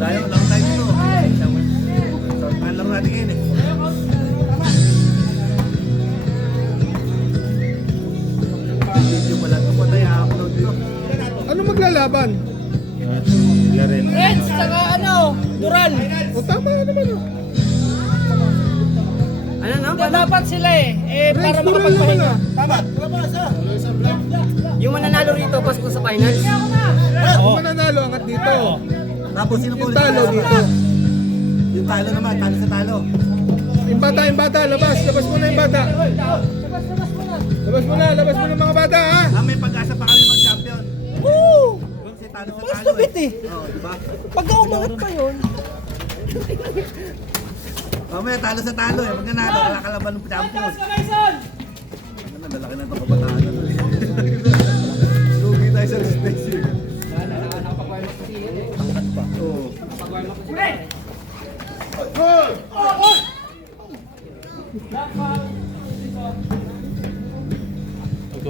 Layo lang tayo dito. Saan lang natin ngayon eh. Video pala ito pa tayo upload dito. Ano maglalaban? Reds, saka ano, Duran. O tama naman o. Ano na? Dapat sila para Duran naman makapagpahinga. Tama. Yung mananalo rito, pasok sa finals. Kung mananalo, angat dito. Tapos sino po Yung ulit? talo dito. Yung talo naman, talo sa talo. Yung bata, labas. Labas muna yung bata. Labas muna mga bata, ha? May pag-asa pa kami mag-champion. Woo! Kasi talo sa Basta talo bit eh. Oo, diba? Pagka umangat pa yun. Mamaya talo sa talo eh. Pag nanalo, kalaban ng champion. Ang lalaki na itong kabataan na to eh. Lugi tayo sa stage eh. Angkat pa. Oo.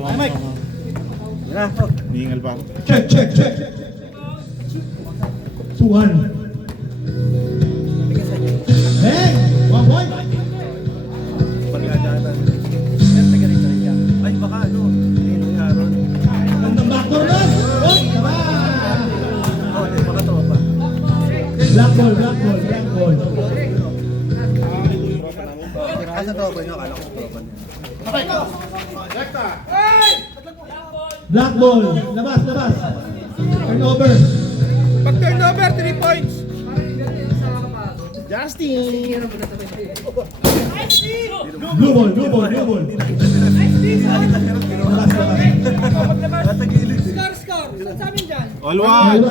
Ay, Mike! Yan na. Oh. Hingal pa ako. Check. 2-1. Hey! 1 point! Pagkagatan. Ay, baka ano. Ayun ang Aaron. Gandang backdoor na! Oh! Tama! Oh, di baka to pa. Black ball. Asa to ba nyo? Akala ko to pa niya. Black ball. Labas. Turnover. Pag turnover, 3 points. Blue ball. Nasa gilid. Score. Saan sa amin dyan? All one.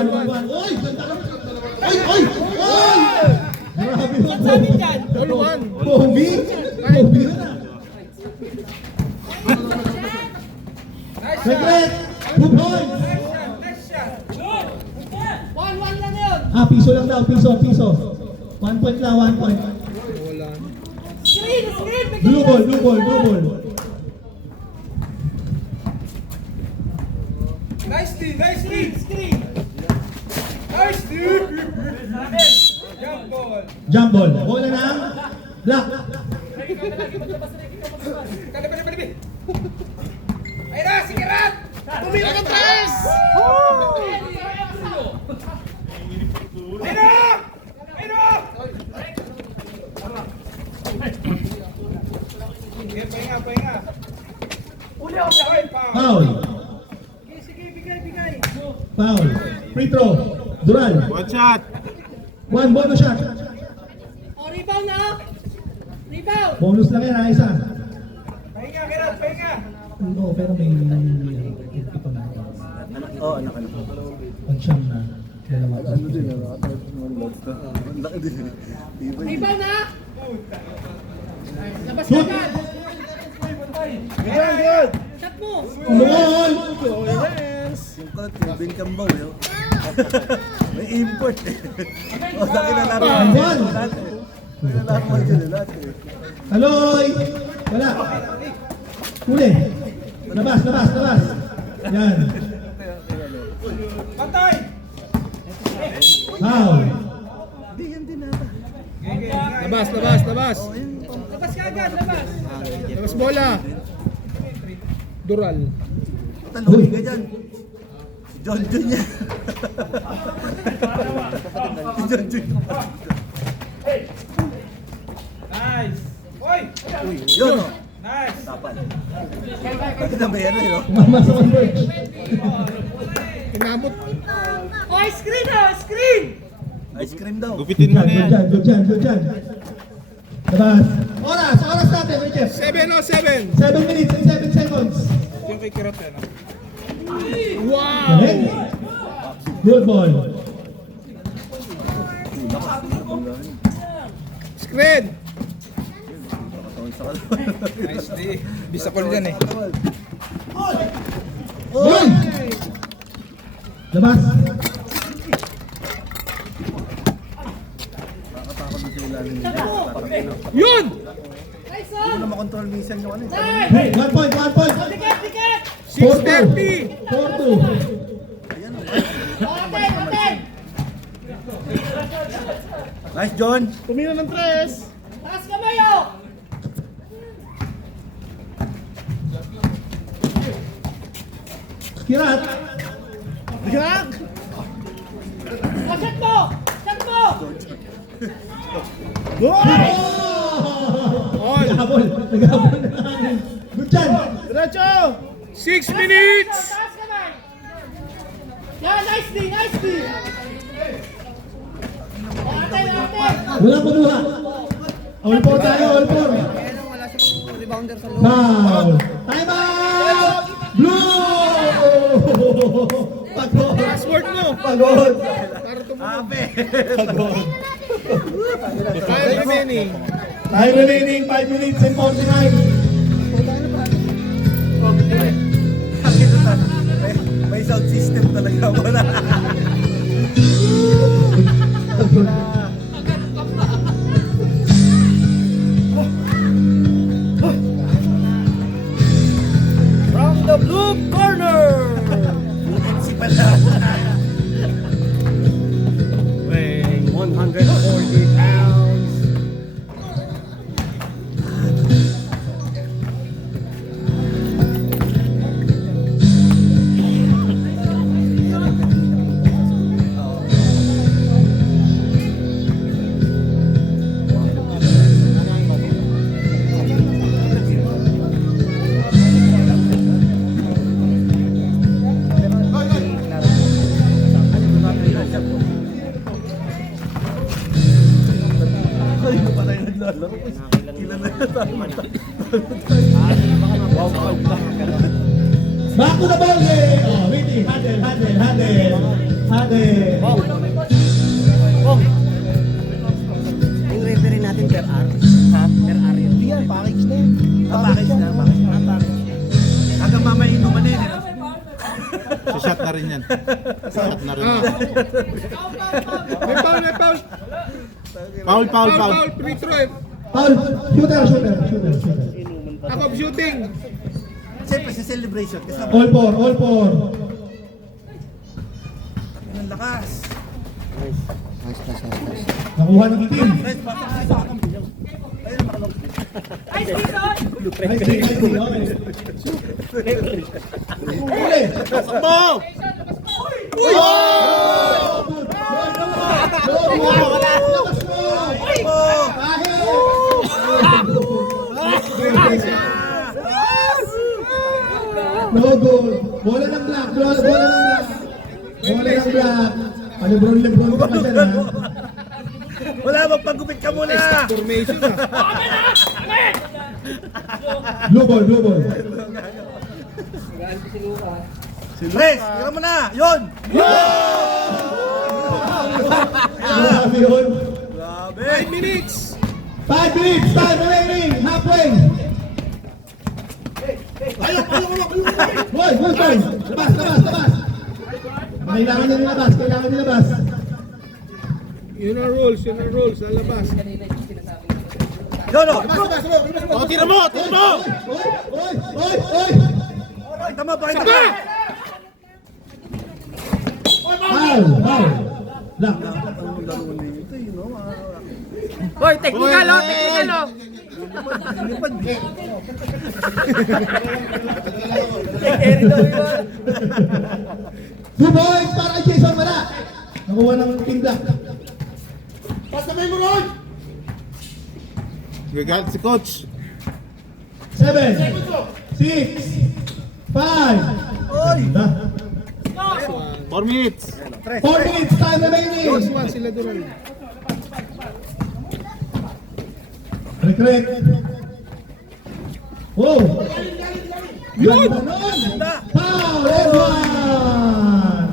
Oy! Ganda lang. Oy! Grabe mo. Saan sa amin dyan? All one. Pogi na. Secret. 2 points. 1-1 lang yun. Piso lang daw. Piso. 1 point lang, 1 point. Wala. Screen. Blue ball. Nice D. Screen. Nice D. Jump ball. Jump ball. Bola na. Black. Kalibi. Ayun na, si Kirat! Bumila ng tres! Ayun na! Pahinga. Uli ako siya. Foul. Sige, bigay. Foul. Free throw. Duran. One shot. 1 bonus shot. Rebound na. Rebound. Bonus lang yan, isa. Pahinga, Kirat, pahinga! Oo, pero may ito na. Oo, anak. Pag siyam na. Dalawa. Ano din, ang laki din. Rebound na. Labas Shoot! ka agad. Good! Shot mo. Umol! Yung kulat, yung Binkambaw yun. May import eh. O, sa akin na laro. One. May nalaro mo yun eh, lahat eh. Aloy! Wala. Huli. Labas. Yan. Patay! Foul. Hindi, yan din nata. Labas. Labas ka agad. Labas. Labas bola. Dural. Talungin ka dyan. John yan. John. Nice! Oy! Yun o. Nice! Tapan. Pwede na ba yan eh, no? Mama sa converge. Inabot. Oh, screen. Ice cream daw. Gupitin mo na yan. Good dyan. Labas. Oras natin, may Jeff. 7:07. 7 minutes and 7 seconds. Yung kay Kirat yan. Wow! Galing. Good ball. Screen! Nakatawin sa kalawal. Nice D. Bisakol yan eh. Boy! Labas. Nakakatakot din sa ilalim nila. Parang ino. Yun! Nice Hindi on. na makontrol minsan yung ano. Nice. 1 point. Tiket. 6:30. 4-2. Ayan o. Oten. Nice, John. Tumira ng 3. Taas kamay oh! Kirat. Kirat. Shot mo! Shot mo! Goal! Naghabol. Naghabol na namin. Good job. Diretso! 6 minutes! Taas kamay! Yan, nicely, nicely! Ate, ate! Walang kumuha. All four tayo, all four. Foul. Time out! Blue! Pagod. Password mo! Pagod. Ape. Time remaining. Time remaining 5 minutes and 49. May sound system talaga. Wala. From the blue corner! Si pala. Weighing 140 pounds. Ay, ko pala yung naglalaro. Ilan na yata. Back to the ball game. Oh, waiting. Handle, handle, handle. Handle. Yung referee natin per hour. Ha? Per hour yun. Hindi yan, package na yun. Package na. Hanggang mamaya inuman na yun. eh. Shot na rin yan. Shot na rin. May foul, may foul! Foul, foul, foul. Foul, free throw eh. Foul. Shooter, shooter, shooter, shooter. Ako shooting. Siyempre sa celebration. Kasi All four, all four. ang lakas. Nakuha ng itim. Guys, pasok sa akin. Ayun, makalong. Ice cream on! Nice day, nice day. Okay. Uli. Mo! No goal. Bola ng black. Bola ng black. Bola ng black. Lebron ka pa dyan, ha? Wala, magpagupit ka muna. Formation ah. Blue ball, blue ball. Pres, tira mo na. Yun. Grabe yun. Grabe. 5 minutes! 5 minutes, time remaining, halfway. Boy, boy, boy. Labas, labas, labas. Kailangan niya nilabas, kailangan nilabas. Yun ang rules, yun ang rules. Lalabas. Yun, o. Oh, tira mo! Tira mo! Oy, oy, oy. Pakita mo, pakita mo. Foul, foul. Black. Ang laro nito, you know. Hoy, technical oh, technical oh! Lipad. 2 points para kay Jason Mala. Nakuha ng team black. Gagalit si coach. 7, 6, 5. Oy. 4 minutes. 4 minutes, time remaining. Last one sila doon. Recruit. Wow. Yun! Foul, everyone!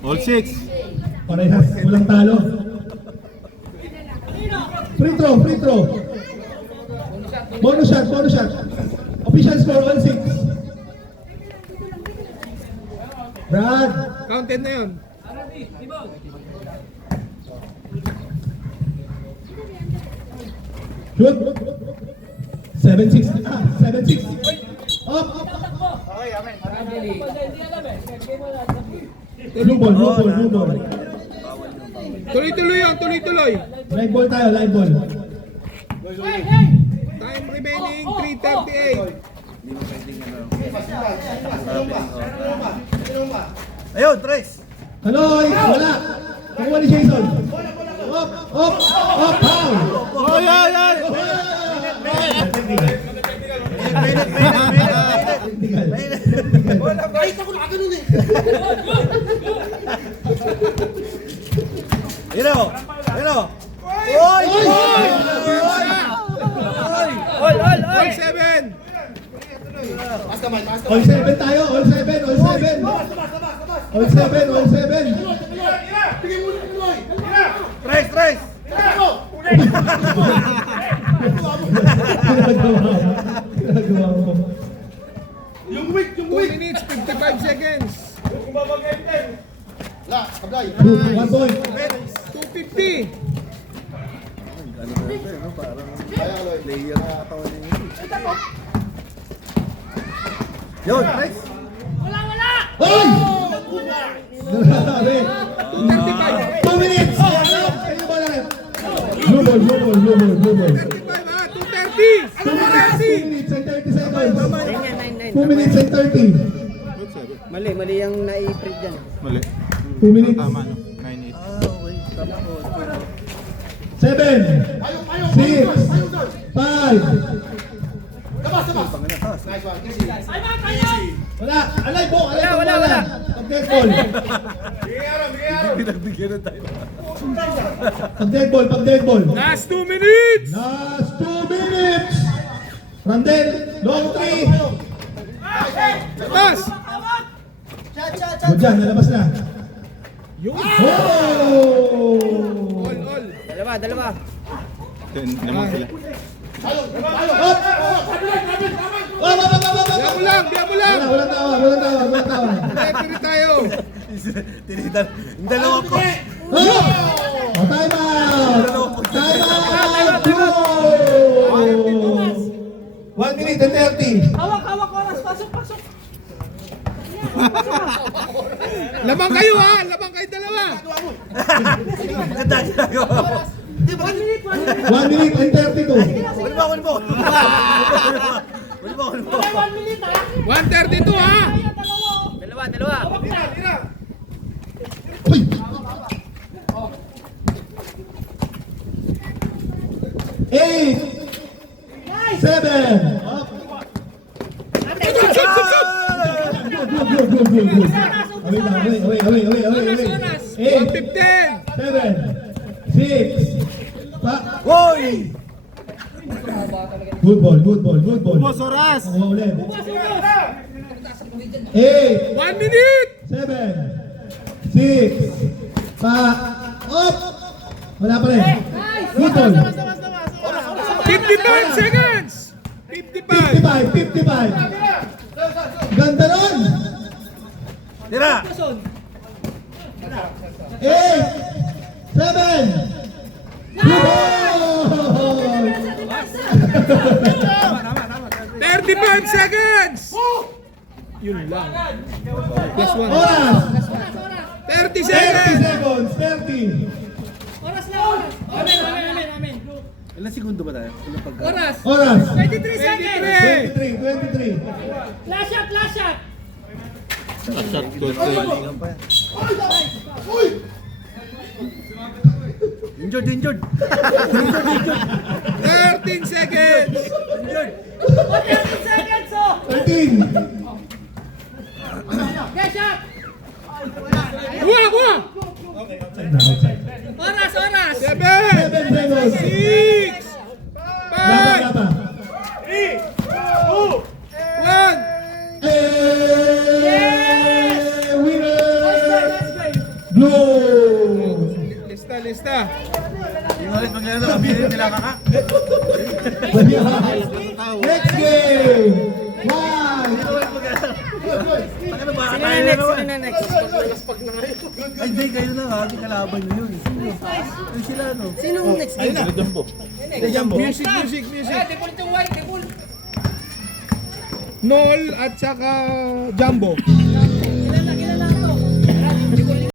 All 6. Parehas, walang talo. Free throw, free throw. Bonus shot, bonus shot. Official score, 1-6. Brad. Counted na yun. Shoot. 7-6. 7-6. Up. Blue ball, blue ball, blue ball. Tuloy-tuloy yan, tuloy-tuloy. Live ball tayo, live ball. Time remaining, 3:38. Ayun, Tres. Haloy, wala. Nakuha ni Jason. Up, up, up, foul. Oy, oy, oy! Kahit ako nakaganon eh. Ayun o. Ayun o. Oy! All, all. All 7. All 7 tayo, all 7, all 7. All 7, all 7. Tres, Tres. Ginagawa mo. 2 minutes, 55 seconds. 1 point. 2:50. Yun, Tres. Hoy! Grabe. 2:35. 2 minutes. Kayo ba lang? Blue ball, blue ball, blue ball, blue ball. 2:30. 2 minutes and 30 seconds. 9. 2 minutes and 30. Mali yung nai-print dyan. Mali. 2 minutes. Tama, no? 9-8. 7, 6, 5. Wala. Alay po. Wala. Pag-dead ball. Pinagbigyan na tayo. Pag-dead ball, pag-dead ball. Last 2 minutes. Last 2 minutes. Randel, long 3. Pass. Good dyan, nalabas na. Yun. Oh! All. Dalawa. 10 naman sila. Up! Biya mo lang. Walang tawa. Referee tayo. Tinitan. Yung dalawang ko. Oh! Time out! Time out! Go! 1 minute and 30. Hawak, oras. Pasok. Lamang kayo ha. Lamang kayo dalawa. Ganda ginagawa mo. 1 minute. 1 minute and 32. Wala ba? Wala, 1 minute ha. 1:32 ha. Dalawa. Uy! 8, 7. Up! Good. Away. 8, 1:15. 7, 6. Hoy! Good ball. Boss Oras! Nakuha ulit. 8, 1 minute. 7, 6. Up! Wala pa rin. Good ball. 55 seconds. 55. 55. Ganda nun. Tira! 8, 7. Good ball! 35 seconds. Yun lang. Plus 1. Oras. 30 30 seconds. seconds. 30. Oras. Amen. Ilang segundo ba tayo? Ilang pagka? Oras. 23 seconds. 23. Last shot. Shot goal. Galingan pa yan. Injured. 13 seconds. Injured. 13 seconds. 13. Get shot. Buwa. Oras. 7. 7 seconds. 6. 5. Lapa. 1. Winner! Blue! Lista. Yung ulit maglaro, aminin nila kaka. Next game! One! Ano ba? Sino na next? Ay, hindi, kayo na. Hindi kalaban nyo yun. Ay, sila, no? Sinong next game? Jumbo. Music. Nol at saka Jumbo.